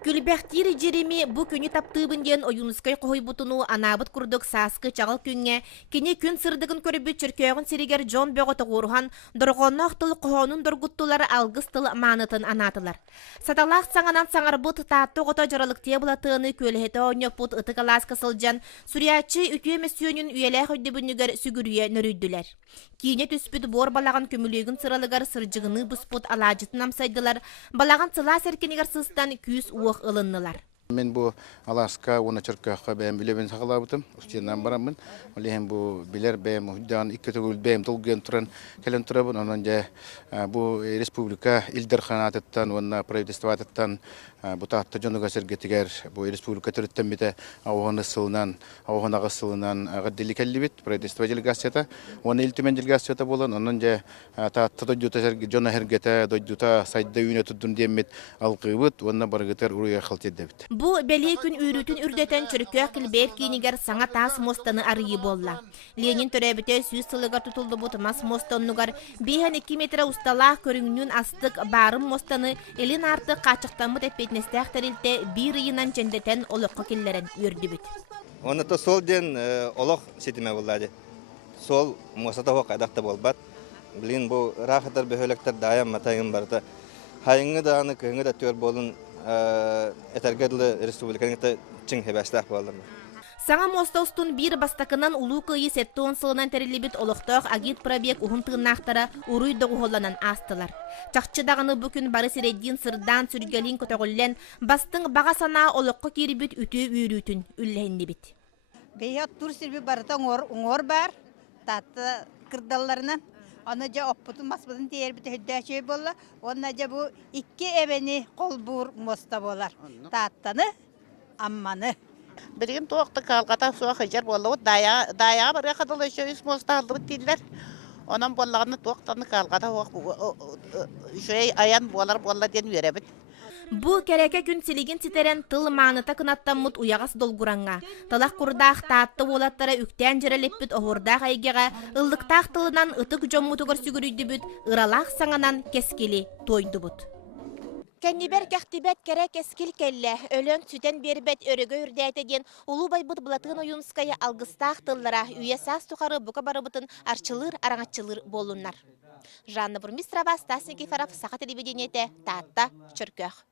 Күлбәхтир Jeremy bu күнү таптыыбын диэн ойунускай қойбутуну анабыт курдук сааскы чагыл күнге кини күн сырдыгын көрүбүт чөркөөгүн сиригер Джон Бөгөтө урухан доргонноох тыл кохонун доргуттулар алгыс тыл маанытын анатылар. Саталаах саңанан саңарбыт таатты гото жаралыктыя булатыыны көлехете ойнопут ытыкалаас кысылжан суриячы үтүө мессүйөнүн үйелээх өйдөбүнүгер сүгүрүйө нөрүйдүлер. Кийине түспүт бор балаган көмүлүгүн сыралыгар сыржыгыны буспут алаажытын амсайдылар. Балаган сыла серкенигер сыстан күүс уох ылыннылар. Мен бу Аласка уна чыркакка бәм билебен сагалабытым. Устеннан барамын. Олем бу билер бәм удан икки түгүл бәм толген туран келен турабын. Онан же бу республика илдер ханатыттан, онна правительстваттан бу таатты жонуга сергетигер бу республика төрөттөн бите ауганы сылынан, ауганага сылынан гаддили келлибит правительство делегацията. Оны илтимен делегацията болон. Онан же таатты дойдута серге жона хергете дойдута сайда үйнө tudдун демет алкыбыт. Онна баргытер уруя халтедебит. Бу беле күн үрүтүн үрдетен чөркө килбер кинигер саңа тас мостаны арыйы болла. Ленин төрөбүтө сүйүс сылыга тутулду бут мас мостоннугар 2 метр устала көрүңнүн астык барым мостаны элин артык качыктан тепетнестех терилте бир ыйынан жендетен олокко киллерен үрдүбүт. Оны то сол ден олох сетиме булады. Сол мостата хок адакта болбат. Билин бу рахатар бөхөлөктөр дайам матайын барда. Хайыңы да аны кыңы да төр болун этергедлы республиканың чың хебәстәк болдым. Саңа мостостун бир бастакынан улуу кыйы сеттон сылынан терилибит олохтоох агит пробег ухунтыыннаахтара уруй догуолланан астылар. Чакчы даганы бүкүн бары сиреддин сырдан сүргелин көтөгөллен бастың бага санаа олокко кирибит үтүү үйрүтүн үллэхиннибит. Бейот тур сирби барыта оңор бар, татты кырдалларынан. Оны жа оппутун маспытын тиербит хөддәчөй болла. Онна жа бу 2 эбени колбур моста болар. Тааттаны, амманы. Бірген тоқты қалғата суа хыжар болу, дая барға қадылы шөйіс моста алды біттелер. Онан болағаны тоқтаны қалғата шөй аян болар ден үйребіт. Бу кереке күн силигин ситерен тыл maaныта кынаттаммыт уягас долгуранга. Талах курдаах таатты болаттара үктен жерелеппит оғырдаах айгеға ыллыктаах тылынан ытык жоммутугар сүгүрүйдүбүт, ыралаах саңанан кескели тойдубут. Кәннибер кәхтибет кере кескил келле, өлөн сүтен бербет өрөгө үрдәйтеден улу байбыт булатын ойунская алгыстаах тыллара үйе саас тухары бука барыбытын арчылыр, араңатчылыр болуннар. Жанна Бурмистрова, Стас Никифоров, Саха телевидениете, Таатта, Чөркөөх.